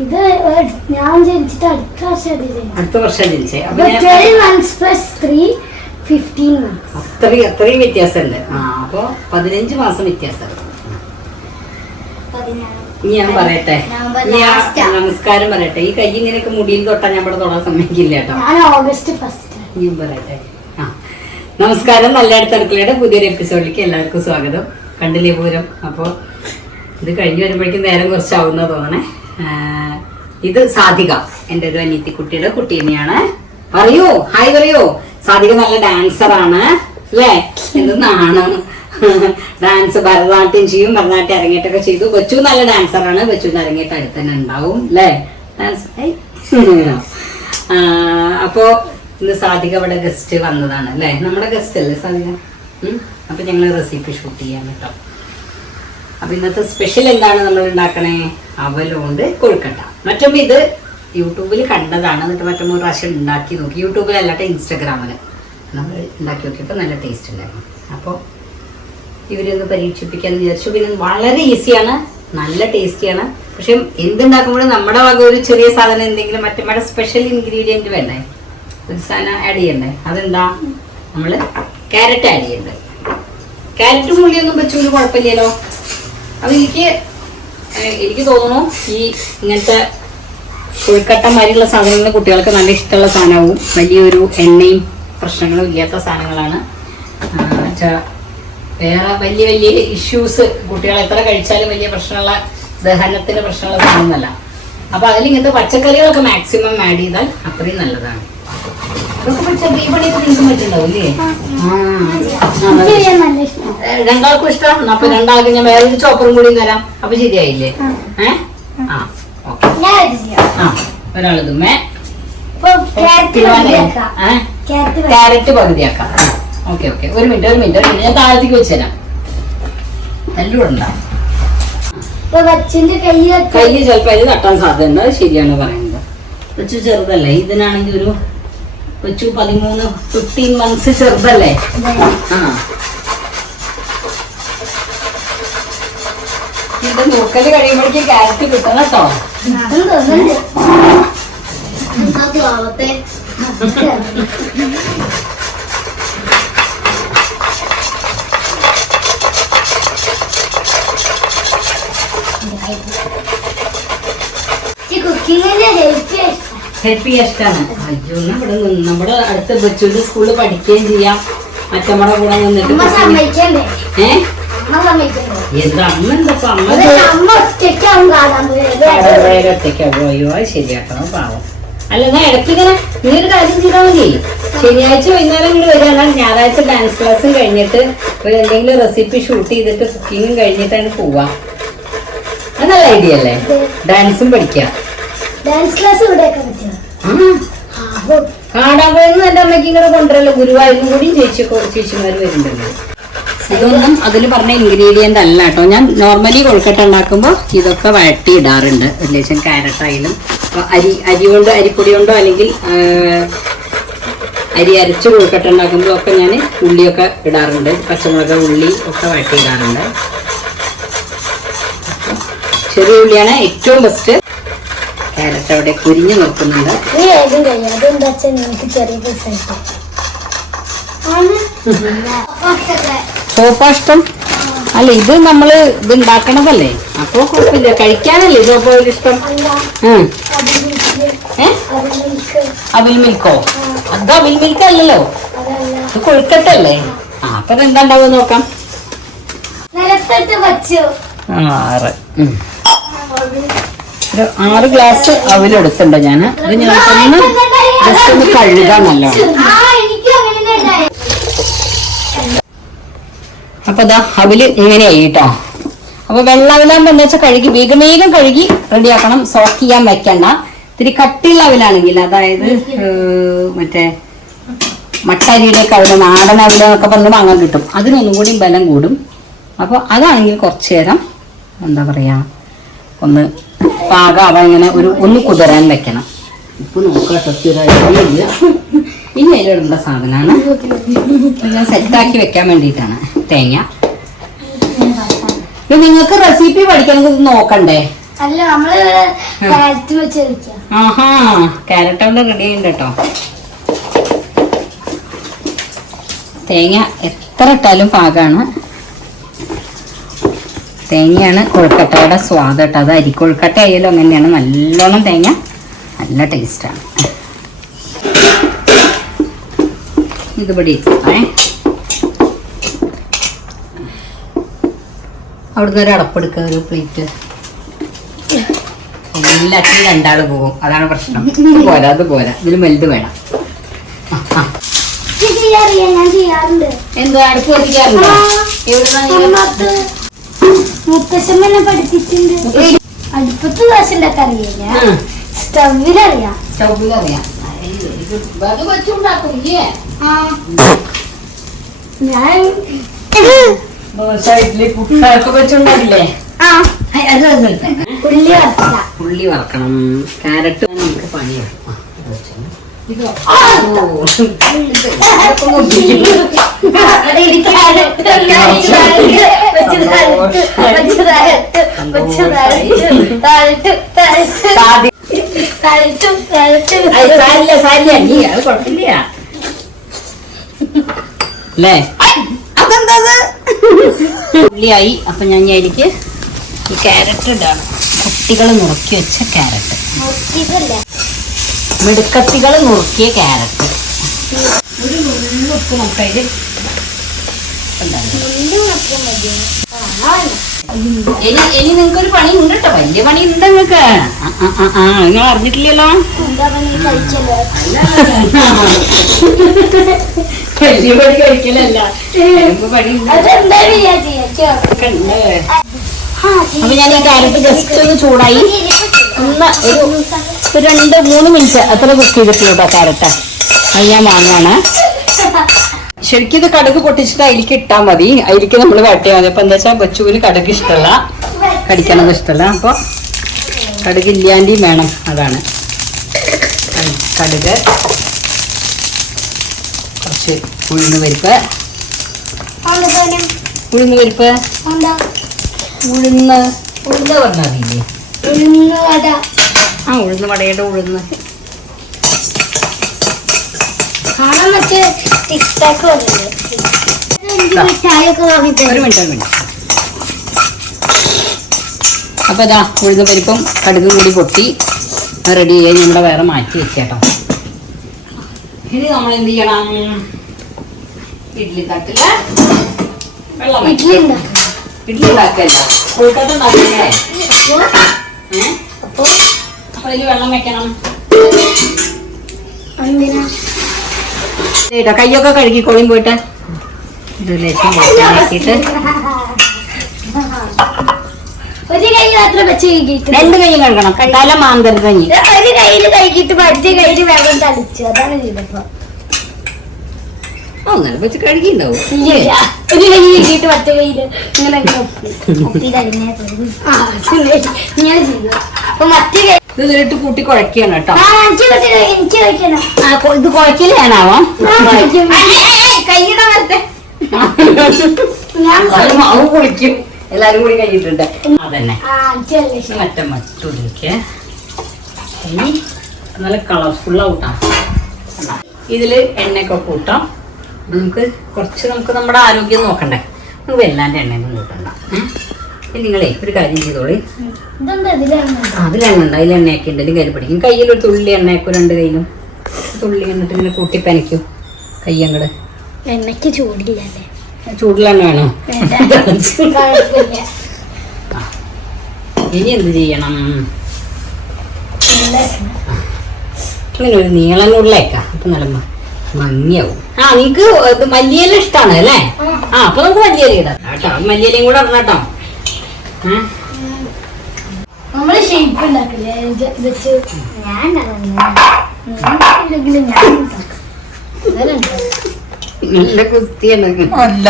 ഇത് ഞാൻ ജനിച്ചിട്ട് അടുത്ത വർഷം അടുത്ത വർഷം ജനിച്ചേ. ഞാൻ അത്രയും അത്രയും വ്യത്യാസമുണ്ട്. ആ അപ്പൊ പതിനഞ്ച് മാസം വ്യത്യാസം ഇനി ഞാൻ പറയട്ടെ. ഞാൻ നമസ്കാരം പറയട്ടെ. ഈ കൈ ഇങ്ങനെയൊക്കെ മുടിയിൽ തൊട്ടാ ഞാൻ ഇവിടെ തൊടാൻ സമ്മതിക്കില്ല കേട്ടോ. ഞാൻ ഓഗസ്റ്റ് ഫസ്റ്റ് ഇനിയും പറയട്ടെ. ആ. നമസ്കാരം. നല്ല അടുത്തടുക്കളയുടെ പുതിയൊരു എപ്പിസോഡിലേക്ക് എല്ലാവർക്കും സ്വാഗതം. കണ്ടില്ലേ പൂരം? അപ്പോൾ ഇത് കഴിഞ്ഞ് വരുമ്പോഴേക്കും നേരം കുറച്ചാവുന്ന തോന്നണേ. ഇത് സാധിക എന്റെ ഒരു അനിയത്തിക്കുട്ടിയുടെ കുട്ടി തന്നെയാണ് പറയൂ ഹായ് പറയൂ. സാധിക നല്ല ഡാൻസർ ആണ് അല്ലേ? എന്താണ് ഡാൻസ് ഭരതനാട്യം ചെയ്യും ഭരതനാട്യം അരങ്ങേറ്റൊക്കെ ചെയ്തു. കൊച്ചു നല്ല ഡാൻസർ ആണ്. കൊച്ചുവിന്റെ അരങ്ങേറ്റം അടുത്ത് തന്നെ ഉണ്ടാവും അല്ലേ? ഡാൻസ് അപ്പോ ഇന്ന് സാധിക ഇവിടെ ഗസ്റ്റ് വന്നതാണ് അല്ലേ? നമ്മുടെ ഗസ്റ്റ് അല്ലേ സാധിക. അപ്പൊ ഞങ്ങൾ റെസിപ്പി ഷൂട്ട് ചെയ്യാൻ കേട്ടോ. അപ്പൊ ഇന്നത്തെ സ്പെഷ്യൽ എന്താണ് നമ്മൾ ഉണ്ടാക്കണേ? അവലുകൊണ്ട് കൊഴുക്കട്ട. മറ്റും ഇത് യൂട്യൂബിൽ കണ്ടതാണ്. എന്നിട്ട് മറ്റും ഒരു പ്രാവശ്യം ഉണ്ടാക്കി നോക്കി. യൂട്യൂബിൽ യൂട്യൂബിലല്ലാട്ടെ ഇൻസ്റ്റഗ്രാമിൽ നമ്മൾ ഉണ്ടാക്കി നോക്കിയപ്പോൾ നല്ല ടേസ്റ്റ് ഉണ്ടായിരുന്നു. അപ്പോൾ ഇവരൊന്ന് പരീക്ഷിപ്പിക്കാന്ന് വിചാരിച്ചു. പിന്നെ വളരെ ഈസിയാണ് നല്ല ടേസ്റ്റിയാണ് പക്ഷെ എന്തുണ്ടാക്കുമ്പോഴും നമ്മുടെ വക ഒരു ചെറിയ സാധനം എന്തെങ്കിലും മറ്റേ സ്പെഷ്യൽ ഇൻഗ്രീഡിയന്റ് വേണ്ടേ? ഒരു സാധനം ആഡ് ചെയ്യണ്ടേ? അതെന്താ? നമ്മൾ ക്യാരറ്റ് ആഡ് ചെയ്യണ്ടേ? ക്യാരറ്റും ഉള്ളിയൊന്നും വെച്ചൊരു കുഴപ്പമില്ലല്ലോ. അപ്പൊ എനിക്ക് എനിക്ക് തോന്നുന്നു ഈ ഇങ്ങനത്തെ കൊഴുക്കട്ട മാതിരിയുള്ള സാധനങ്ങൾ കുട്ടികൾക്ക് നല്ല ഇഷ്ടമുള്ള സാധനവും വലിയൊരു എണ്ണയും പ്രശ്നങ്ങളും ഇല്ലാത്ത സാധനങ്ങളാണ്. വേറെ വലിയ വലിയ ഇഷ്യൂസ് കുട്ടികൾ എത്ര കഴിച്ചാലും വലിയ പ്രശ്നമുള്ള ദഹനത്തിന് പ്രശ്നമുള്ള സാധനമൊന്നുമല്ല. അപ്പൊ അതിൽ ഇങ്ങനത്തെ പച്ചക്കറികളൊക്കെ മാക്സിമം ആഡ് ചെയ്താൽ അത്രയും നല്ലതാണ്. രണ്ടാൾക്കും ഇഷ്ടം. അപ്പൊ രണ്ടാൾക്ക് ഞാൻ വേറെ ഒരു ചോപ്പറും കൂടി തരാം. അപ്പൊ ശരിയായില്ലേ. ഏ? ആ ക്യാരറ്റ് പകുതിയാക്കാം. Okay okay. ഒരു മിനിറ്റ് ഒരു മിനിറ്റ് ഒരു മിനിറ്റ്. ഞാൻ താഴത്തേക്ക് വെച്ചുതരാം. തരാം ഇപ്പൊ വച്ചിന്റെ ചിലപ്പോ വെച്ച് അതിൽ തട്ടാൻ സാധ്യത അത് ശരിയാണ് പറയുന്നത്. കൊച്ചു ചെറുതല്ലേ? ഇതിനാണെങ്കിൽ ഒരു കൊച്ചു പതിമൂന്ന് ഫിഫ്റ്റീൻ മന്ത്സ് ചെറുതല്ലേ? ആ. ഇത് നോക്കൽ കഴിയുമ്പോഴേക്ക് ക്യാരറ്റ് കിട്ടണം കേട്ടോ. കുക്കിങ്ങിന്റെ ചെയ്യാൻ ഇഷ്ടമാണ്. അയ്യോ ഇവിടെ നിന്ന് നമ്മുടെ അടുത്ത് ബച്ചുവിന്റെ സ്കൂളിൽ പഠിക്കുകയും ചെയ്യാം. മറ്റമ്മടെ കൂടെ നിന്നിട്ട് എന്താ അമ്മ എന്താ അമ്മ ഒറ്റയ്ക്കാവും അയ്യോ അത് ശരിയാക്കണം പാവം. അല്ല എന്നാ ഇടയ്ക്ക് ഇങ്ങനെ നീ ഒരു കാര്യം ചെയ്താൽ മതി. ശനിയാഴ്ച വൈകുന്നേരം ഇങ്ങോട്ട് വരികയാണ് ഞായറാഴ്ച ഡാൻസ് ക്ലാസ്സും കഴിഞ്ഞിട്ട് ഒരു എന്തെങ്കിലും റെസിപ്പി ഷൂട്ട് ചെയ്തിട്ട് കുക്കിങ്ങും കഴിഞ്ഞിട്ടാണ് പോവാ. അത് നല്ല ഐഡിയ അല്ലേ? ഡാൻസും പഠിക്കാം. ഡാൻസ് ക്ലാസ് ഇവിടെയൊക്കെ കാടാമ്പഴന്ന് എന്റെ അമ്മയ്ക്ക് ഇങ്ങനെ കൊണ്ടുവരല്ലോ ഗുരുവായൂരും കൂടി ചേച്ചി ചേച്ചിമാർ വരുന്നുണ്ടല്ലോ ഇതൊന്നും അതിൽ പറഞ്ഞ ഇൻഗ്രീഡിയന്റ് അല്ല കേട്ടോ. ഞാൻ നോർമലി കൊഴുക്കട്ട ഉണ്ടാക്കുമ്പോൾ ഇതൊക്കെ വഴട്ടി ഇടാറുണ്ട് ഒരു ക്യാരറ്റ് ആയാലും അപ്പൊ അരി അരി കൊണ്ടോ അരിപ്പൊടി കൊണ്ടോ അല്ലെങ്കിൽ അരി അരച്ച് കൊഴുക്കട്ട ഉണ്ടാക്കുമ്പോൾ ഒക്കെ ഞാൻ ഉള്ളിയൊക്കെ ഇടാറുണ്ട്. പച്ചമുളക് ഉള്ളി ഒക്കെ വഴട്ടി ഇടാറുണ്ട് ചെറിയ ഉള്ളിയാണ് ഏറ്റവും ബെസ്റ്റ് ക്യാരറ്റ് അവിടെ കുരിഞ്ഞു നിൽക്കുന്നുണ്ട്. സോപ്പാഷ്ടം അല്ല ഇത് നമ്മൾ ഇത് ഉണ്ടാക്കണതല്ലേ അപ്പോ കുഴപ്പമില്ല. കഴിക്കാനല്ലേ ഇത് അപ്പൊ ഇഷ്ടം? അവിൽ മിൽക്കോ. അത് അവിൽ മിൽക്ക് അല്ലല്ലോ? ഇത് കൊഴുക്കട്ടല്ലേ ആ. അപ്പൊ എന്താ ഉണ്ടാവുക നോക്കാം. ആറ് ഉം. ഒരു ആറ് ഗ്ലാസ് അവിലെടുത്തിട്ടുണ്ട് ഞാൻ ഇത് ഞങ്ങൾക്കൊന്ന് ജസ്റ്റ് ഒന്ന് കഴുകാൻ നല്ലതാണ് അപ്പൊ ഇതാ അവിൽ ഇങ്ങനെയായി കേട്ടോ അപ്പൊ വെള്ളവിലാകുമ്പോ എന്താ വെച്ചാൽ കഴുകി വേഗം വേഗം കഴുകി റെഡിയാക്കണം. സോക്ക് ചെയ്യാൻ വെക്കണ്ട. ഇത്തിരി കട്ടിയുള്ള അവിലാണെങ്കിൽ അതായത് മറ്റേ മട്ടരിയുടെ ഒക്കെ നാടൻ അവൽ എന്നൊക്കെ പറഞ്ഞ് വാങ്ങാൻ കിട്ടും. അതിനൊന്നും കൂടി ബലം കൂടും. അപ്പോൾ അതാണെങ്കിൽ കുറച്ച് നേരം എന്താ പറയാ ഒന്ന് പാകാവാൻ ഇങ്ങനെ ഒരു ഒന്ന് കുതിരാൻ വെക്കണം. ഇപ്പൊ നോക്കാം ഇനി അതിലിടേണ്ട സാധനമാണ് ഞാൻ സെറ്റാക്കി വെക്കാൻ വേണ്ടിട്ടാണ് തേങ്ങ. ഇത് നിങ്ങൾക്ക് റെസിപ്പി പഠിക്കണമെങ്കിൽ നോക്കണ്ടേ? അല്ല നമ്മൾ കാരറ്റ് വെച്ച് ആഹാ ക്യാരറ്റ് കൊണ്ട് റെഡി ഉണ്ട് കേട്ടോ. തേങ്ങ എത്ര ഇട്ടാലും പാകമാണ് തേങ്ങയാണ് കൊഴുക്കട്ടയുടെ സ്വാദ് കേട്ടോ. അത് അരി കൊഴുക്കട്ട ആയാലും അങ്ങനെയാണ്. നല്ലോണം തേങ്ങ നല്ല ടേസ്റ്റാണ് ഇത് ഇവിടെ ഇരിക്കട്ടെ. അവിടുന്ന് ഒരു അടപ്പെടുക്കുക ഒരു പ്ലേറ്റ് എല്ലാത്തിനും രണ്ടാൾ പോകും. അതാണ് പ്രശ്നം. പോരാ അത് പോരാ. ഇതിൽ വലുത് വേണം. എന്തോ അടുപ്പ് കത്തിക്കാറുണ്ടോ നീ- അമ്മത്ത് മുത്തശ്ശൻ എന്നെ പഠിപ്പിച്ചിട്ടുണ്ട് അടുപ്പത്ത് ദോശ ഉണ്ടാക്കാൻ അറിയില്ല സ്റ്റവിലറിയാം. സ്റ്റവിലറിയാം. ഞാൻ ദോശ ഇഡ്ഡലി പുട്ടൊക്കെ വെച്ചുണ്ടാക്കില്ലേ? ആ. അത് വെച്ചെടുത്തേ. ഉള്ളി വറക്കണം. കാരറ്റ് നമുക്ക് പണിയാണ് ഉള്ളിയായി. അപ്പൊ ഞാൻ എനിക്ക് ഈ ക്യാരറ്റ് ഇടാണ് കുട്ടികൾ നുറുക്കി വെച്ച ക്യാരറ്റ്. മിടുക്കത്തികൾ നുറുക്കിയ ക്യാരറ്റ്. ഒരു നുള്ളുപ്പ് നമുക്കതിൽ ഇനി ഇനി നിങ്ങൾക്ക് ഒരു പണി ഉണ്ട് കേട്ടോ. വലിയ പണി ഉണ്ട് നിങ്ങൾക്ക്. ആ, ആ, ആ, ആ. നിങ്ങൾ അറിഞ്ഞിട്ടില്ലല്ലോ? വലിയ പണി കഴിക്കലല്ല. പണി. അപ്പൊ ഞാൻ ഈ ക്യാരറ്റ് ജസ്റ്റ് ഒന്ന് ചൂടായി. ഒന്ന് ഒരു രണ്ട് മൂന്ന് മിനിറ്റ് അത്ര കുക്ക് ചെയ്തിട്ടുള്ളൂ കേട്ടോ അത് ഞാൻ വാങ്ങുവാണ്. ശരിക്കും ഇത് കടുക് പൊട്ടിച്ചിട്ട് അതിലേക്ക് ഇട്ടാൽ മതി. അതിലേക്ക് നമ്മൾ വട്ടിയാൽ മതി. അപ്പൊ എന്താ വെച്ചാൽ കൊച്ചുവിന് കടുക് ഇഷ്ടമല്ല കടിക്കണത് ഇഷ്ടമല്ല അപ്പൊ കടുക് ഇല്ലാണ്ടിയും വേണം. അതാണ്. കടുക്. കുറച്ച് ഉഴുന്ന് പരിപ്പ്. ഉഴുന്ന് പരിപ്പ്. ഉഴുന്ന് ഉഴുന്ന്. പറഞ്ഞറിയില്ലേ ആ ഉഴുന്ന് വടയുടെ ഉഴുന്ന്. കാണാൻ മറ്റേ ടിക്ടോക്ക് വന്നില്ലേ മിഠായിയൊക്കെ വാങ്ങിട്ട് ഒരു മിനിറ്റ് ഒരു മിനിറ്റ്. അപ്പൊ ഇതാ ഉഴുന്ന് പരിപ്പും കടുകും കൂടി പൊട്ടി. റെഡി ചെയ്യാൻ നമ്മുടെ വേറെ മാറ്റി വെച്ചേട്ടോ. ഇനി നമ്മൾ എന്ത് ചെയ്യണം? ഇഡ്ലി തട്ടിൽ വെള്ളം ഇഡ്ലി ഇഡ്ഡലി ഉണ്ടാക്കും ഇഡ്ഡലി ഉണ്ടാക്കല്ലോ? കൊഴുക്കട്ട ഉണ്ടാക്കല്ലേ? ഏഹ് അപ്പോൾ അപ്പൊ ഇതിൽ വെള്ളം വെക്കണം കേട്ടോ കയ്യൊക്കെ കഴുകിക്കോളും പോയിട്ട് ഇതിലേക്ക് ആക്കിയിട്ട് ഒരു കൈ മാത്രം വെച്ച് കഴുകിയിട്ട്. രണ്ട് കൈയും കഴുകണം. തല മാന്തരുത് ഒരു കയ്യിൽ കഴുകിയിട്ട് മറ്റേ കയ്യിൽ വെള്ളം തളിച്ചു. അതാണ് ചെയ്തപ്പോ നല്ല വെച്ച് കഴുകിണ്ടാവും. ഒരു കൈ കഴിക്കിട്ട് മറ്റേ കയ്യിൽ ഇങ്ങനെ അങ്ങ് ഒപ്പി. ഒപ്പിയിട്ട് ആ, അങ്ങനെ ഇങ്ങനെ ചെയ്തു അപ്പൊ മറ്റേ കൈ ഇത് കൂട്ടി കുഴക്കണം കേട്ടോ. ഇത് കുഴക്കലാണാവോ കൈയിട. മാവ് കുളിക്കും. എല്ലാരും കൂടി കഴിഞ്ഞിട്ടുണ്ട്. അതന്നെ. മറ്റേ മറ്റൊരുക്ക് നല്ല കളർഫുൾ ഔട്ടാ ഇതിൽ എണ്ണയൊക്കെ കൂട്ടാം. നമുക്ക് കുറച്ച് നമുക്ക് നമ്മുടെ ആരോഗ്യം നോക്കണ്ടേ? നമുക്ക് വല്ലാണ്ട് എണ്ണയൊന്നും കൂട്ടണ്ട. ഉം. നിങ്ങളെ ഒരു കാര്യം ചെയ്തോളി. അതിലെണ്ണ? ഉണ്ട്. അതിൽ എണ്ണയൊക്കെ ഉണ്ട്. കയ്യിൽ പിടിക്കും. കയ്യിൽ ഒരു തുള്ളി എണ്ണയൊക്കെ രണ്ട് കയ്യിലും. തുള്ളി എന്നിട്ട് ഇങ്ങനെ കൂട്ടി പനിക്കും. കൈ എണ്ണയ്ക്ക് ചൂടില്ലല്ലേ ചൂടിലെണ്ണ വേണോ? ഇനി എന്ത് ചെയ്യണം? ഇങ്ങനെ ഒരു നീളം ഉരുളേക്കാം അപ്പൊ നല്ല മ- ഭംഗിയാവും ആ നിങ്ങക്ക് മല്ലിയല ഇഷ്ടാണ് അല്ലേ? ആ. അപ്പൊ നമുക്ക് മല്ലിയില ഇടാം. കേട്ടോ? മല്ലിയിലയും കൂടെ ഇടണം കേട്ടോ. നമ്മൾ ഷേപ്പ് ഉണ്ടാക്കില്ലേ? ഇത് വെച്ച് ഞാൻ. നല്ല കുസ്തിയാണ് അല്ല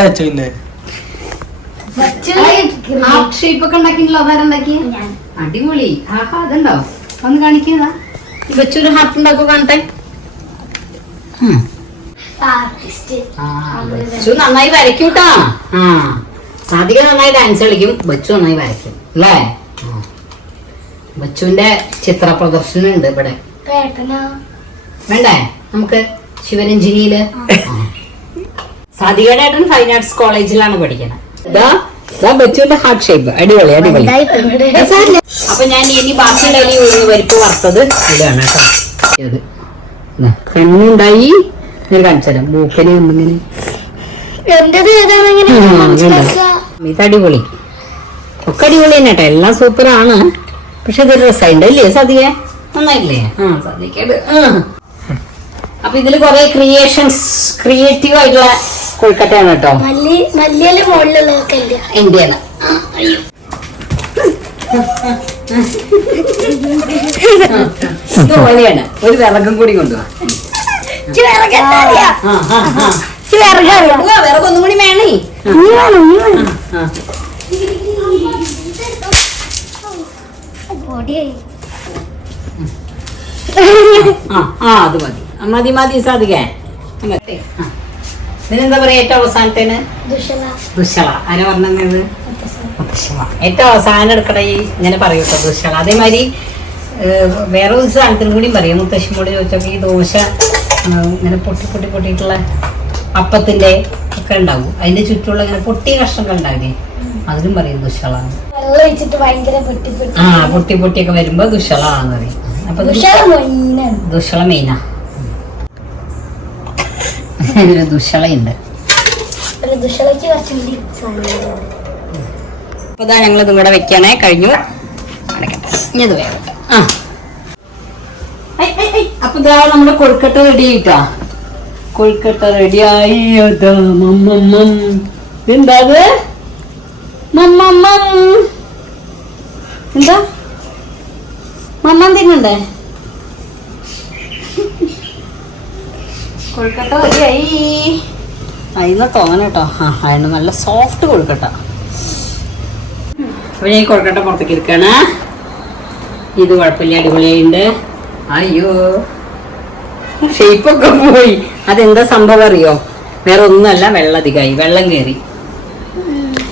ഷേപ്പ് ഒക്കെ ഉണ്ടാക്കിയില്ലോ അടിപൊളി. ആഹാ അതുണ്ടോ ഒന്ന് കാണിക്കുന്നതാ വെച്ചൊരു ഹാർട്ട് ഉണ്ടാക്കോ കാണട്ടെ? ബച്ചു നന്നായി വരയ്ക്കൂട്ടാ. ആ സാധിക നന്നായി ഡാൻസ് കളിക്കും. ബച്ചു നന്നായി വരയ്ക്കും. അല്ലേ. ബച്ചുവിന്റെ ചിത്ര പ്രദർശനം ഉണ്ട് ഇവിടെ. വേണ്ടേ? നമുക്ക് ശിവരഞ്ജിനിയിൽ? സാധികയുടെ ഏട്ടൻ ഫൈൻ ആർട്സ് കോളേജിലാണ് പഠിക്കുന്നത് ബച്ചുവിന്റെ ഹാർട്ട് ഷേപ്പ് അടിപൊളി അടിപൊളി. അപ്പൊ ഞാൻ ഇനി ബാക്കിയുള്ള പരിപ്പ് വറുത്തത് ഇതാണ് കേട്ടോ. കണ്ണുണ്ടായി. ഞാൻ മൂക്കന് ഒന്നിങ്ങനെ ഇത് അടിപൊളി. ഒക്കെ അടിപൊളി തന്നെ കേട്ടോ. എല്ലാം സൂപ്പർ ആണ്. പക്ഷെ ഇത് രസമുണ്ട് അല്ലേ സതിയെ നന്നായില്ലേ? ആ അപ്പൊ ഇതിൽ കുറെ ക്രിയേഷൻസ് ക്രിയേറ്റീവ് ആയിട്ടുള്ള കൊഴുക്കട്ടയാണ് കേട്ടോ. ഇന്ത്യയാണ്. ഇത് പോലെയാണ്. ഒരു വിറകും കൂടി കൊണ്ടുപോവാ വിറകൊന്നും കൂടി വേണേ. ആ, അത് മതി. മതി മതി സാധിക്കേ. ഇതിനെന്താ പറയാ ഏറ്റവും അവസാനത്തേന്? ദുശള ആരാ പറഞ്ഞത്? ഏറ്റവും അവസാനം എടുക്കണ ഈ ഇങ്ങനെ പറയൂട്ടോ ദുശള അതേമാതിരി വേറെ ഒരു സാധനത്തിനും കൂടി പറയും. മുത്തശ്ശിമോട് ചോദിച്ചപ്പോൾ ഈ ദോശ ഇങ്ങനെ പൊട്ടി പൊട്ടി പൊട്ടിയിട്ടുള്ള അപ്പത്തിന്റെ ഒക്കെ ഉണ്ടാവും. അതിന്റെ ചുറ്റുമുള്ള ഇങ്ങനെ പൊട്ടി കഷ്ണങ്ങൾ ഉണ്ടാവില്ലേ? അതിനും പറയും ദുഷളാണ് ആ പൊട്ടി പൊട്ടിയൊക്കെ വരുമ്പോ ദുശള എന്ന് പറയും. അപ്പൊ ദുഷള മെയിന മൊയിനാണ്. ദുശള മെയിനാ. ഇതിൽ ദുശളയുണ്ട്. അല്ല ദുഷലക്ക് കുറച്ചും കൂടി സാധനങ്ങളുണ്ട് അപ്പൊ ഇതാ ഞങ്ങൾ ഇത് ഇവിടെ വെക്കണേ. കഴിഞ്ഞു. ഇനി ഇത് വേഗം ആ. ഇതാ നമ്മുടെ കൊഴുക്കട്ട റെഡി ആയിട്ടാ കൊഴുക്കട്ട റെഡി ആയി മമ്മമ്മം എന്താ അത്? മമ്മമ്മം എന്താ? മമ്മം തിന്നണ്ടേ? കൊഴുക്കട്ട റെഡിയായി. അതിന്ന് തോന്നണം കേട്ടോ. ആ അതിന് നല്ല സോഫ്റ്റ് കൊഴുക്കട്ട അപ്പൊ ഞാൻ ഈ കൊഴുക്കട്ട പുറത്തേക്ക് എടുക്കാണ്. ഇത് കുഴപ്പമില്ല അടിപൊളിയായിട്ടുണ്ട്. അയ്യോ. ഷേപ്പൊക്കെ പോയി. അതെന്താ സംഭവം അറിയോ? വേറെ ഒന്നുമല്ല വെള്ളം അധികമായി വെള്ളം കയറി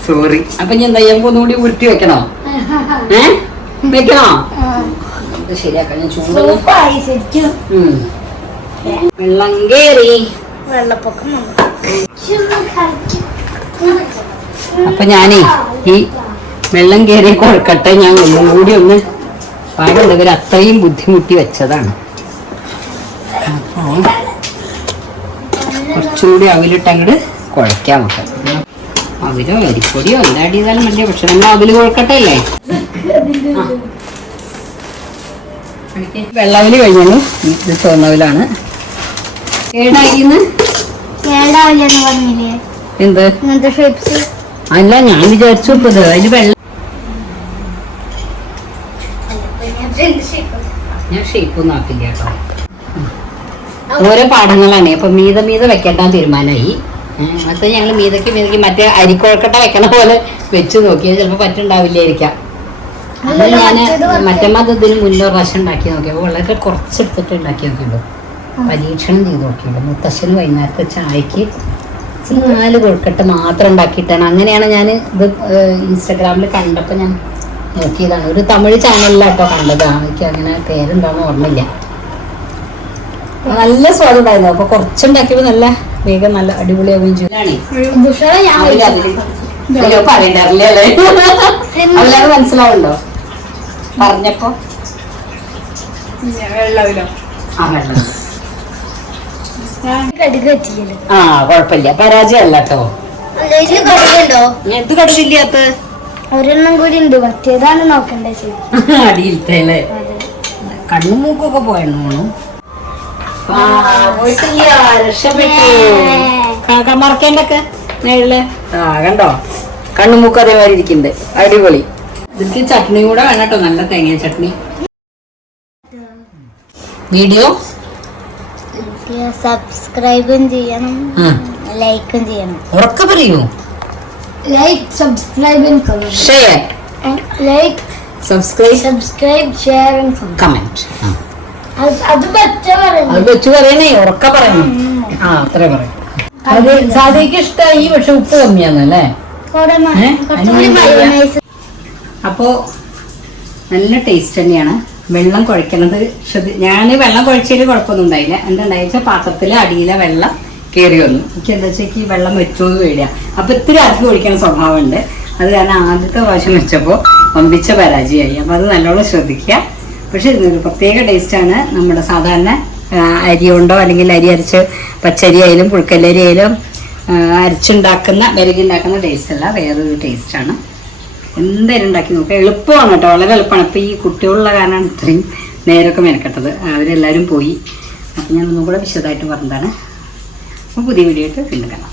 സോറി. അപ്പൊ ഞാൻ എന്താ ഞാൻ ഒന്നുകൂടി ഉരുട്ടി വെക്കണോ? ഏ? വെക്കണോ? ശരിയാക്കാം ഞാൻ ചൂട്. വെള്ളം കയറി വെള്ളപ്പൊക്കം. അപ്പൊ ഞാനേ ഈ വെള്ളം കയറി കൊഴക്കട്ടെ ഞാൻ ഒന്നും കൂടി ഒന്ന് പാടുള്ളവർ അത്രയും ബുദ്ധിമുട്ടി വെച്ചതാണ്. അപ്പോ കുറച്ചും കൂടി അവിലിട്ട് അങ്ങോട്ട് കുഴയ്ക്കാൻ നോക്കാം അവിലോ അരിപ്പൊടിയോ എന്താടി ചെയ്താലും വലിയ പക്ഷെ നമ്മൾ അവിൽ കുഴക്കട്ടെ അല്ലേ? ആ. കഴിഞ്ഞു ഇത് ചുവന്നവിലാണ്. ഏടായിന്ന്? എന്ത്? അല്ല ഞാൻ വിചാരിച്ചു ഇപ്പത് അതിന് വെള്ളം ഞാൻ ഷേപ്പ് ഒന്നും ആക്കില്ല കേട്ടോ. ഓരോ പാഠങ്ങളാണ്. അപ്പൊ മീത മീത വെക്കേണ്ട തീരുമാനമായി. അത് ഞങ്ങൾ മീതക്ക് മീതക്ക് മറ്റേ അരിക്കൊഴക്കട്ട വെക്കണ പോലെ വെച്ച് നോക്കിയാൽ ചിലപ്പോൾ പറ്റുണ്ടാവില്ലായിരിക്കാം. അത് ഞാൻ മറ്റേ മതത്തിന് ഇതിന് മുന്നേ പ്രാവശ്യം ഉണ്ടാക്കി നോക്കിയപ്പോൾ വളരെ കുറച്ചെടുത്തിട്ട് ഉണ്ടാക്കി നോക്കിയുള്ളൂ. പരീക്ഷണം ചെയ്ത് നോക്കിയുള്ളൂ. മുത്തശ്ശന് വൈകുന്നേരത്തെ ചായക്ക് നാല് കൊഴുക്കട്ട മാത്രം ഉണ്ടാക്കിയിട്ടാണ്. അങ്ങനെയാണ് ഞാൻ ഇത് ഇൻസ്റ്റാഗ്രാമിൽ കണ്ടപ്പോൾ ഞാൻ നോക്കിയതാണ്. ഒരു തമിഴ് ചാനലിലാട്ടോ കണ്ടതാണ് എനിക്ക് അങ്ങനെ പേരെന്താണെന്ന് ഓർമ്മയില്ല. നല്ല സ്വാദുണ്ടായിരുന്നു അപ്പൊ കുറച്ചുണ്ടാക്കിയപ്പോ നല്ല വേഗം നല്ല അടിപൊളിയാവുകയും ചെയ്യും പറയണ്ടല്ലേ അവരത് മനസ്സിലാവുണ്ടോ പറഞ്ഞപ്പോ? ആ കൊഴപ്പില്ല കേട്ടോ കടുകുണ്ടോ? എന്ത് കടുകില്ലാത്ത? ഒരെണ്ണം കൂടി ഉണ്ട്. മറ്റേതാണ് നോക്കണ്ടേ? അടിയിലത്തെ അല്ലേ? കണ്ണും മൂക്കൊക്കെ പോയിട്ടില്ല രക്ഷപ്പെട്ടു. മറക്കേണ്ടൊക്കെ? നേരിൽ ആ കണ്ടോ? കണ്ണുമൂക്ക് മൂക്കും അതേമാതിരി ഇരിക്കുന്നുണ്ട് അടിപൊളി. ഇതിക്ക് ചട്നി കൂടെ വേണം കേട്ടോ. നല്ല തേങ്ങ ചട്നി. വീഡിയോ? സബ്സ്ക്രൈബും ചെയ്യണം. ലൈക്കും ചെയ്യണം. ഉറക്കെ പറയൂ. Like subscribe share like subscribe subscribe share comment അത് വെച്ച് പറയണേ ഉറക്ക പറയണം ആ അത്രേ പറയും. അത് സാധിക്ക് ഇഷ്ടമായി പക്ഷെ ഉപ്പ് കമ്മിയാന്നല്ലേ? അപ്പോ നല്ല ടേസ്റ്റ് തന്നെയാണ്. വെള്ളം കുഴക്കണത് ശ്രദ്ധ ഞാൻ വെള്ളം കുഴച്ചതിൽ കുഴപ്പമൊന്നും ഉണ്ടായില്ല. എന്താ ഉണ്ടായിച്ച പാത്രത്തിലെ അടിയിലെ വെള്ളം കയറി വന്നു. എനിക്ക് എന്താ വെച്ചാൽ ഈ വെള്ളം വെച്ചോന്ന് പേടിയാ. അപ്പൊ ഇത്തിരി അധികം ഒഴിക്കണ സ്വഭാവമുണ്ട്. അത് കാരണം ആദ്യത്തെ പ്രാവശ്യം വെച്ചപ്പോൾ വമ്പിച്ച പരാജയമായി. അപ്പൊ അത് നല്ലോണം ശ്രദ്ധിക്കുക. പക്ഷെ ഇതൊരു പ്രത്യേക ടേസ്റ്റാണ് നമ്മുടെ സാധാരണ അരി കൊണ്ടോ അല്ലെങ്കിൽ അരി അരച്ച് പച്ചരി ആയാലും പുഴുക്കല്ലരി ആയാലും അരച്ചുണ്ടാക്കുന്ന വിരകുണ്ടാക്കുന്ന ടേസ്റ്റ് അല്ല. വേറൊരു ടേസ്റ്റാണ് എന്തായാലും ഉണ്ടാക്കി നോക്കുക എളുപ്പമാണ് കേട്ടോ. വളരെ എളുപ്പമാണ്. അപ്പോൾ ഈ കുട്ടികളുള്ള കാരണമാണ് ഇത്രയും നേരമൊക്കെ മെനക്കെട്ടത്. അവരെല്ലാവരും പോയി. അപ്പം ഞാൻ ഒന്നും കൂടെ വിശദമായിട്ട് പറഞ്ഞതാണ്. അപ്പോൾ പുതിയ വീഡിയോ ആയിട്ട് വീണ്ടും കാണാം.